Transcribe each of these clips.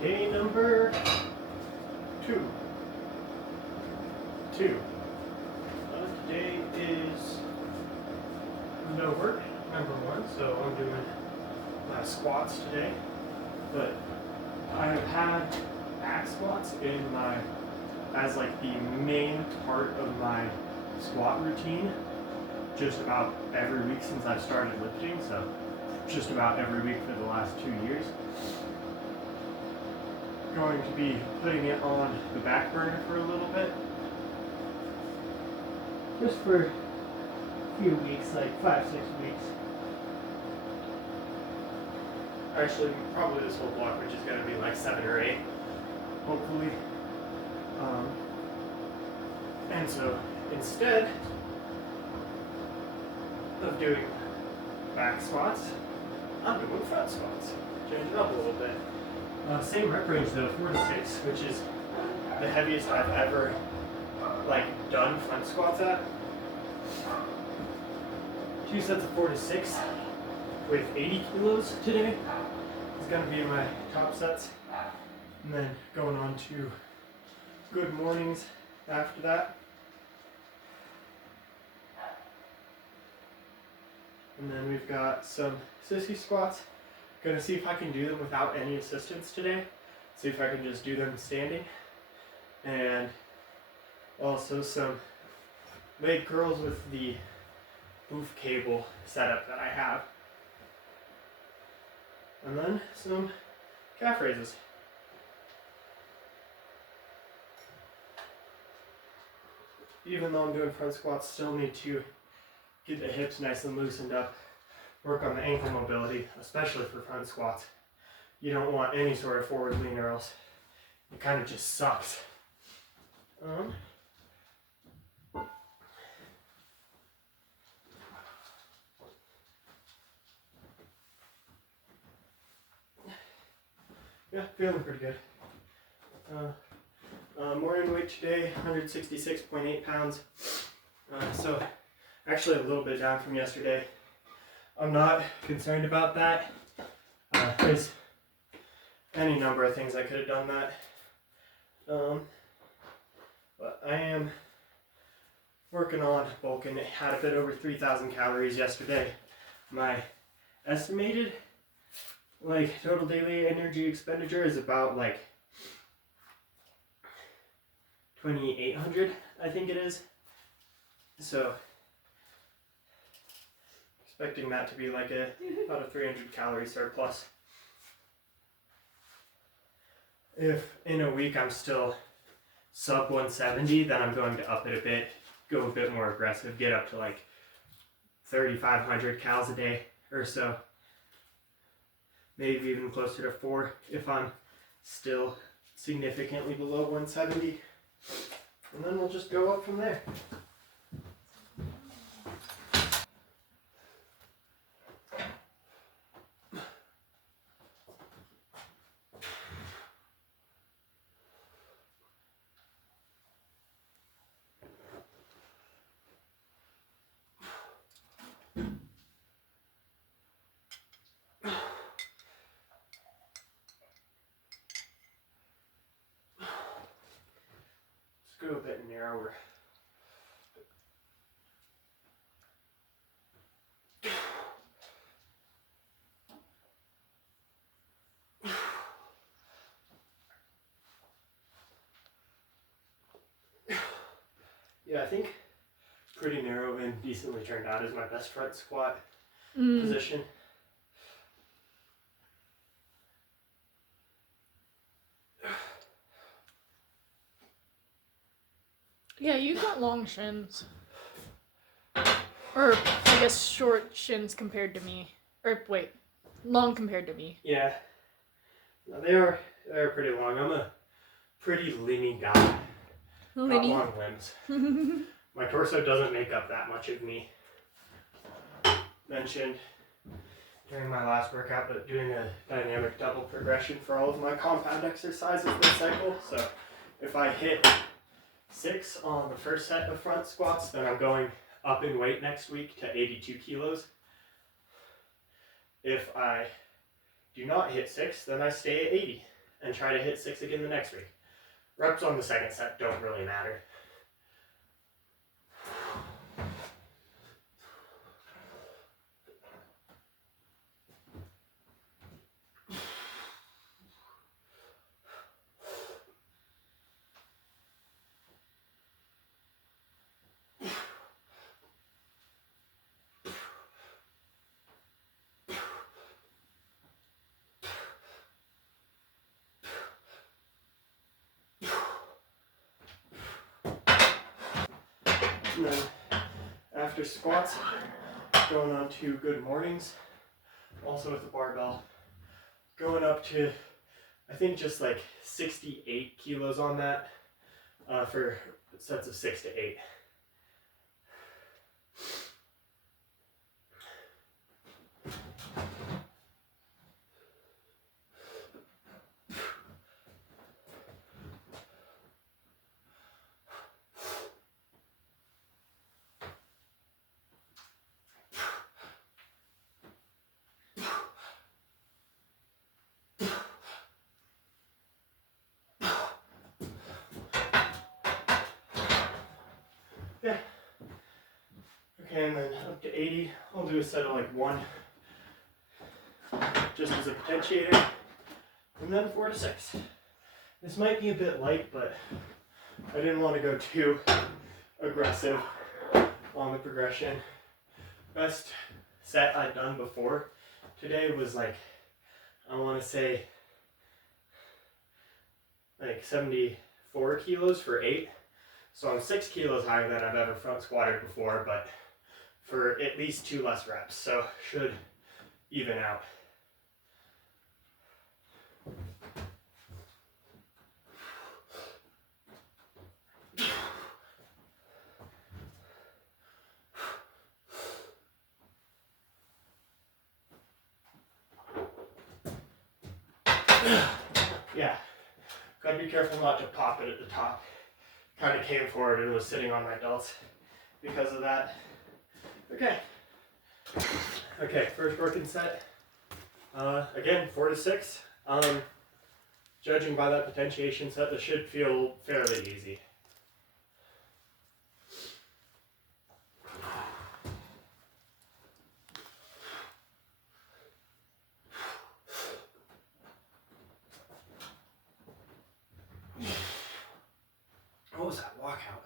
Day number two. Today is no work, number one, so I'm doing my squats today. But I have had back squats as like the main part of my squat routine just about every week since I've started lifting, so just about every week for the last 2 years. Going to be putting it on the back burner for a little bit. Just for a few weeks, like 5-6 weeks. Actually, probably this whole block, which is going to be like 7 or 8, hopefully. And so instead of doing back squats, I'm doing front squats. Change it up a little bit. Same rep range though, 4 to 6, which is the heaviest I've ever done front squats at. 2 sets of 4 to 6 with 80 kilos today is going to be my top sets. And then going on to good mornings after that. And then we've got some sissy squats. Gonna see if I can do them without any assistance today. See if I can just do them standing. And also some leg curls with the boof cable setup that I have. And then some calf raises. Even though I'm doing front squats, still need to get the hips nice and loosened up. Work on the ankle mobility, especially for front squats. You don't want any sort of forward lean or else it kind of just sucks. Yeah, feeling pretty good. Morning weight today, 166.8 pounds. So actually a little bit down from yesterday. I'm not concerned about that. There's any number of things I could have done that. But I am working on bulking. It had a bit over 3,000 calories yesterday. My estimated total daily energy expenditure is about 2,800, I think it is. So expecting that to be about a 300 calorie surplus. If in a week I'm still sub 170, then I'm going to up it a bit, go a bit more aggressive, get up to 3,500 calories a day or so. Maybe even closer to 4 if I'm still significantly below 170. And then we'll just go up from there. Go a bit narrower. Yeah, I think pretty narrow and decently turned out is my best front squat position. Yeah, you've got long shins. Or, I guess, short shins compared to me. Or, wait, long compared to me. Yeah. No, they're pretty long. I'm a pretty leany guy. Got long limbs. My torso doesn't make up that much of me. Mentioned during my last workout, but doing a dynamic double progression for all of my compound exercises this cycle. So if I hit 6 on the first set of front squats, then I'm going up in weight next week to 82 kilos. If I do not hit 6, then I stay at 80. and try to hit 6 again the next week. Reps on the second set don't really matter. And then after squats, going on to good mornings, also with the barbell, going up to, I think, just like 68 kilos on that for sets of 6 to 8. Yeah. Okay, and then up to 80, I'll do a set of like 1, just as a potentiator, and then 4 to 6. This might be a bit light, but I didn't want to go too aggressive on the progression. Best set I'd done before today was like, I want to say like 74 kilos for 8. So I'm 6 kilos higher than I've ever front squatted before, but for at least 2 less reps, so should even out. Yeah, gotta be careful not to pop it at the top. Kind of came forward and was sitting on my delts because of that. Okay, first working set. Again, 4 to 6. Judging by that potentiation set, this should feel fairly easy. What was that walkout?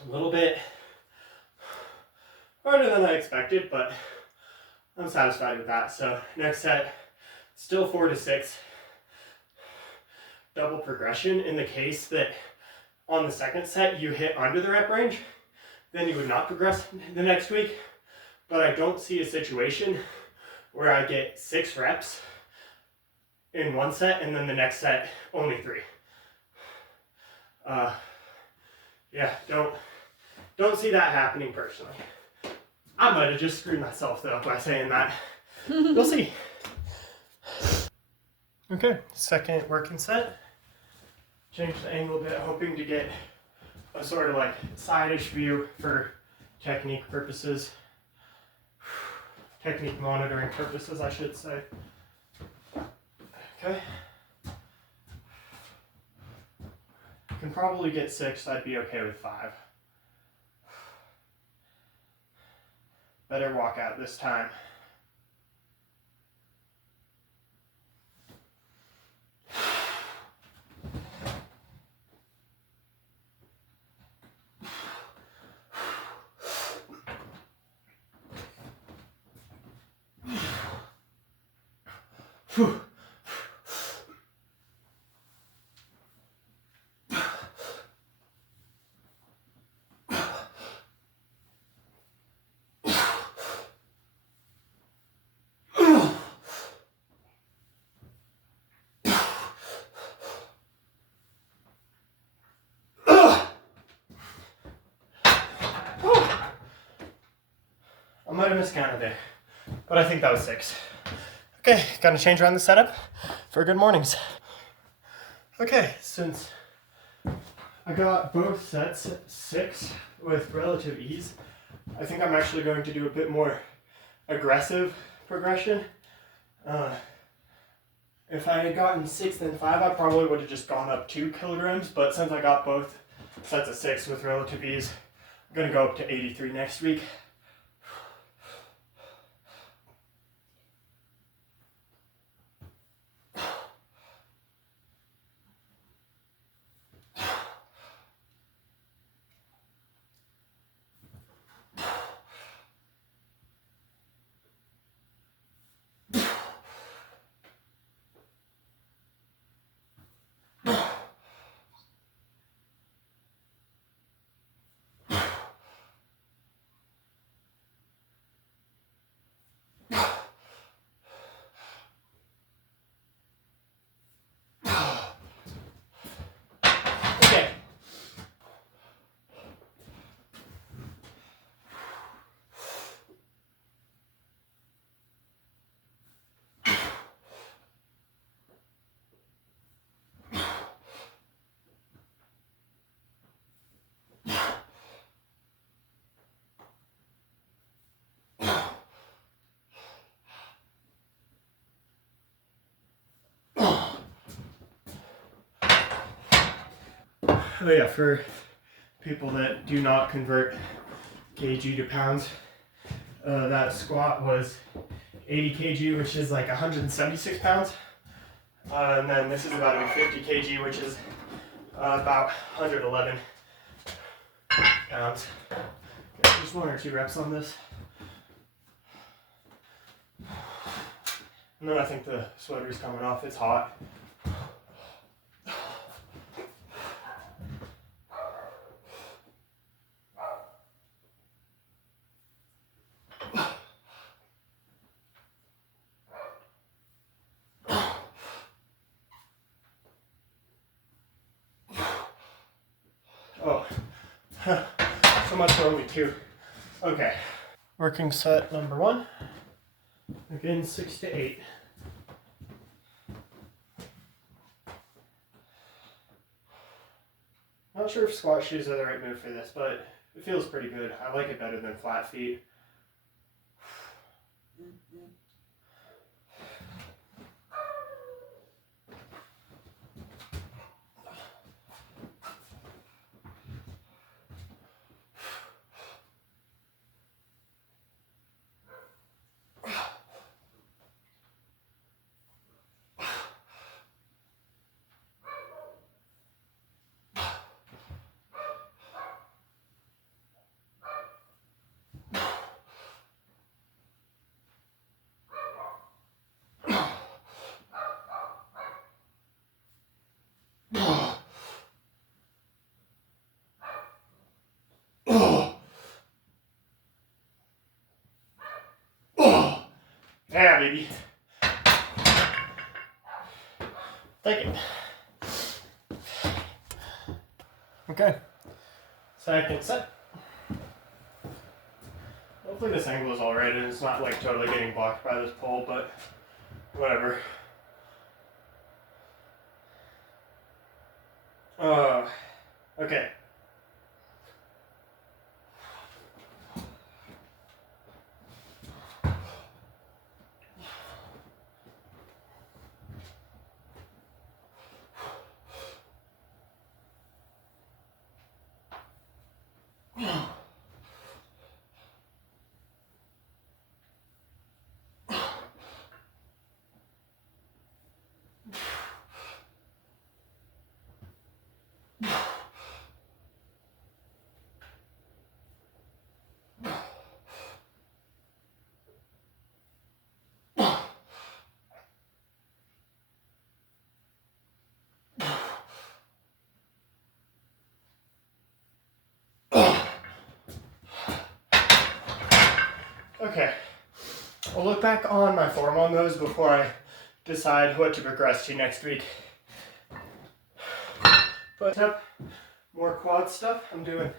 A little bit harder than I expected, but I'm satisfied with that. So next set, still 4 to 6. Double progression in the case that on the second set you hit under the rep range, then you would not progress the next week. But I don't see a situation where I get 6 reps in one set and then the next set only 3. Yeah, don't see that happening personally. I might have just screwed myself though by saying that. We'll see. Okay, second working set. Change the angle a bit, hoping to get a sort of like side-ish view for technique purposes. Technique monitoring purposes, I should say. Okay. Can probably get 6, I'd be okay with 5. Better walk out this time. Whew. might have miscounted it, but I think that was 6. Okay, gonna change around the setup for good mornings. Okay, since I got both sets at 6 with relative ease, I think I'm actually going to do a bit more aggressive progression. If I had gotten 6 then 5, I probably would have just gone up 2 kilograms, but since I got both sets of 6 with relative ease, I'm gonna go up to 83 next week. Okay. Oh yeah, for people that do not convert kg to pounds, that squat was 80 kg, which is like 176 pounds. And then this is about to be 50 kg, which is about 111 pounds. Okay, just 1 or 2 reps on this. And then I think the sweater's coming off, it's hot. Oh, so much for only 2. Okay. Working set number 1. Again, 6 to 8. Not sure if squat shoes are the right move for this, but it feels pretty good. I like it better than flat feet. Yeah, baby. Take it. Okay. Second set. Hopefully this angle is alright and it's not like totally getting blocked by this pole, but whatever. Okay. Okay. I'll look back on my form on those before I decide what to progress to next week. But up more quad stuff. I'm doing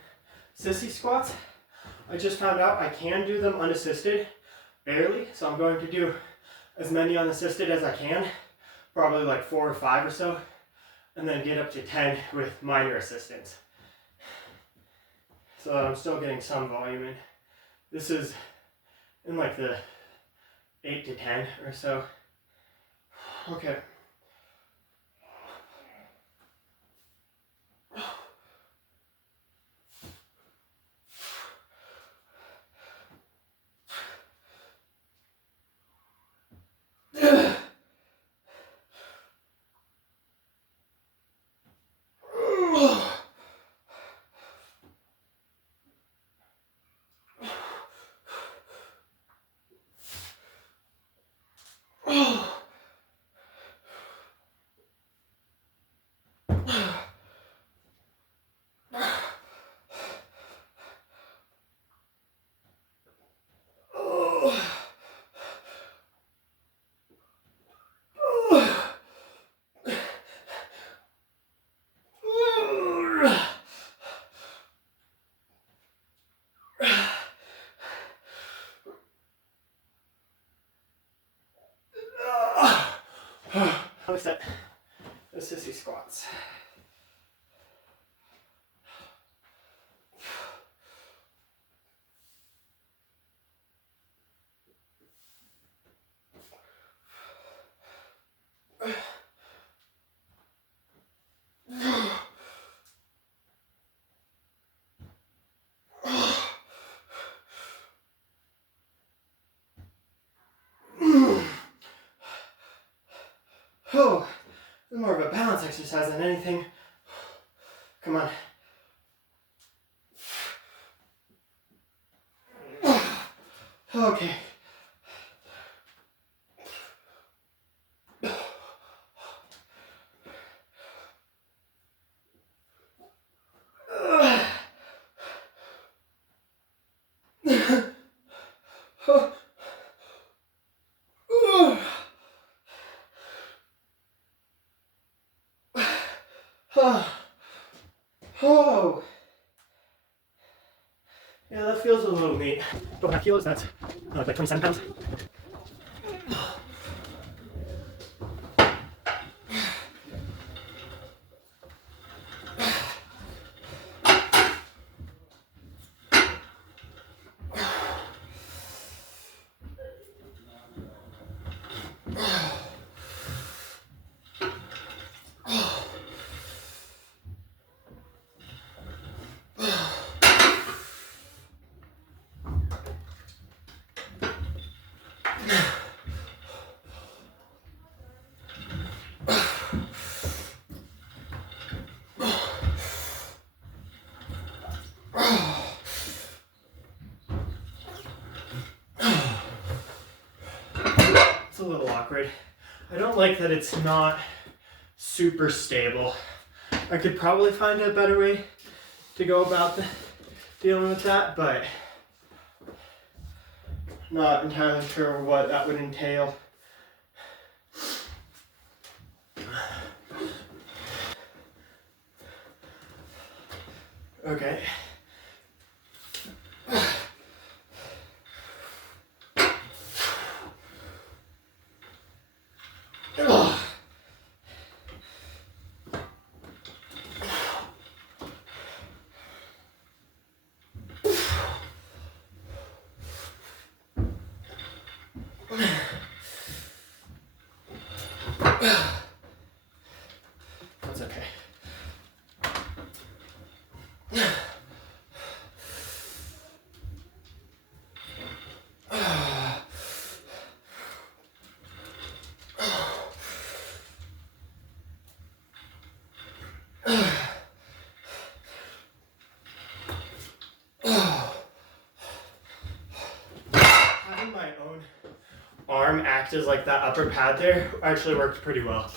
sissy squats I just found out I can do them unassisted, barely, so I'm going to do as many unassisted as I can, probably like 4 or 5 or so, and then get up to 10 with minor assistance. So that I'm still getting some volume in. This is in like the 8 to 10 or so. Okay. Let's set the sissy squats. Oh, it's more of a balance exercise than anything. Come on. Okay. Oh. Yeah, that feels a little neat. 12.5 kilos, that's like 27 pounds. It's a little awkward. I don't like that it's not super stable. I could probably find a better way to go about dealing with that, but not entirely sure what that would entail. Okay. That's okay. Having my own arm act as like that upper pad there actually worked pretty well.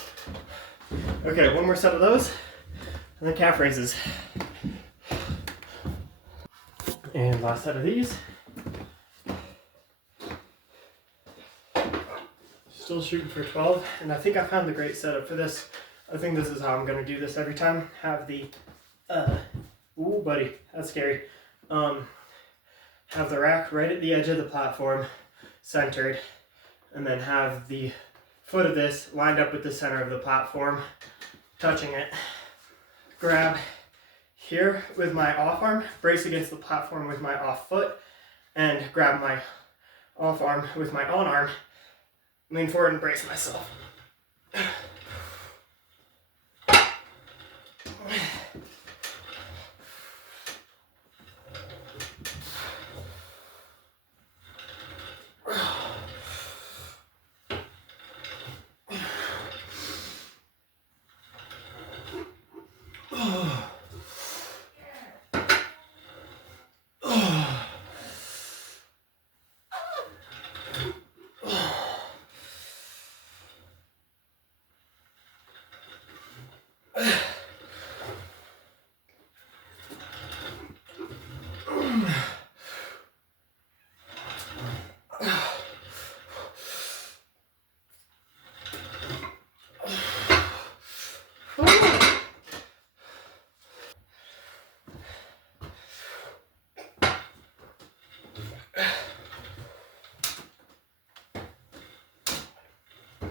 Okay, one more set of those, and then calf raises. And last set of these. Still shooting for 12, and I think I found the great setup for this. I think this is how I'm gonna do this every time. Have the, ooh buddy, that's scary. have the rack right at the edge of the platform, centered, and then have the foot of this lined up with the center of the platform, touching it. Grab here with my off arm, brace against the platform with my off foot, and grab my off arm with my on arm, lean forward and brace myself.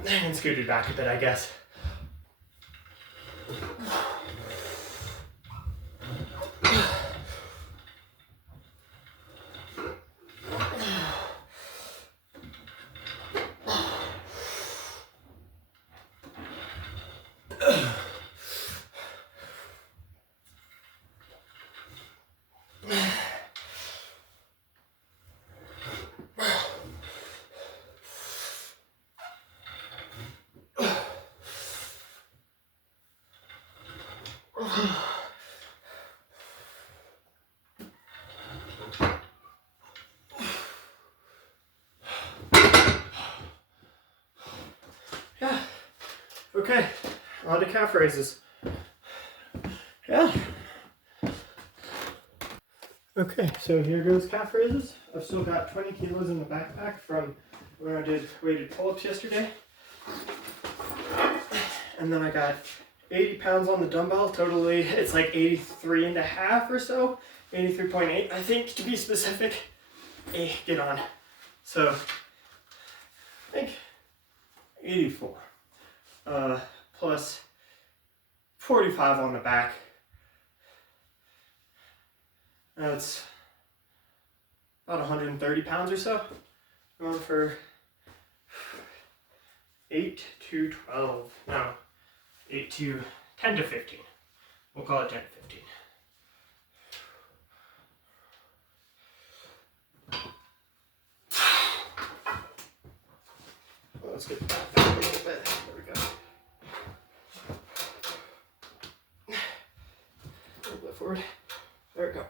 And scooted back a bit, I guess. Yeah. Okay, on to calf raises. Yeah. Okay, so here goes calf raises. I've still got 20 kilos in the backpack from when I did weighted pull-ups yesterday. And then I got 80 pounds on the dumbbell. Totally, it's like 83 and a half or so. 83.8, I think, to be specific. Get on. So, I think 84. Plus 45 on the back. That's about 130 pounds or so. Going for 8 to 12. No, 8 to 10 to 15. We'll call it 10 to 15. Well, let's get that back a little bit. There we go. A little bit forward. There we go.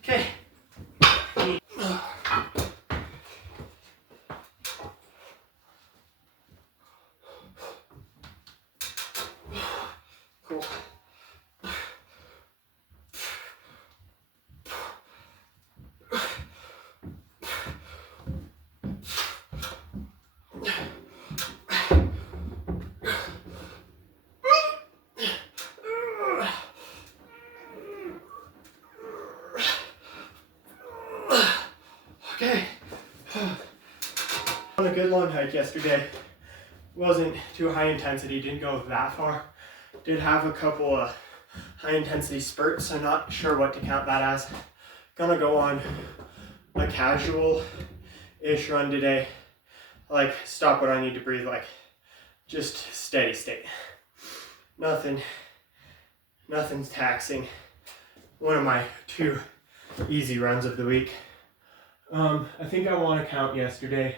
Okay. Cool. Okay. On a good long hike yesterday. Wasn't too high intensity, didn't go that far. Did have a couple of high intensity spurts, so not sure what to count that as. Gonna go on a casual-ish run today. Like, stop what I need to breathe, like, just steady state. Nothing's taxing. One of my 2 easy runs of the week. I think I want to count yesterday.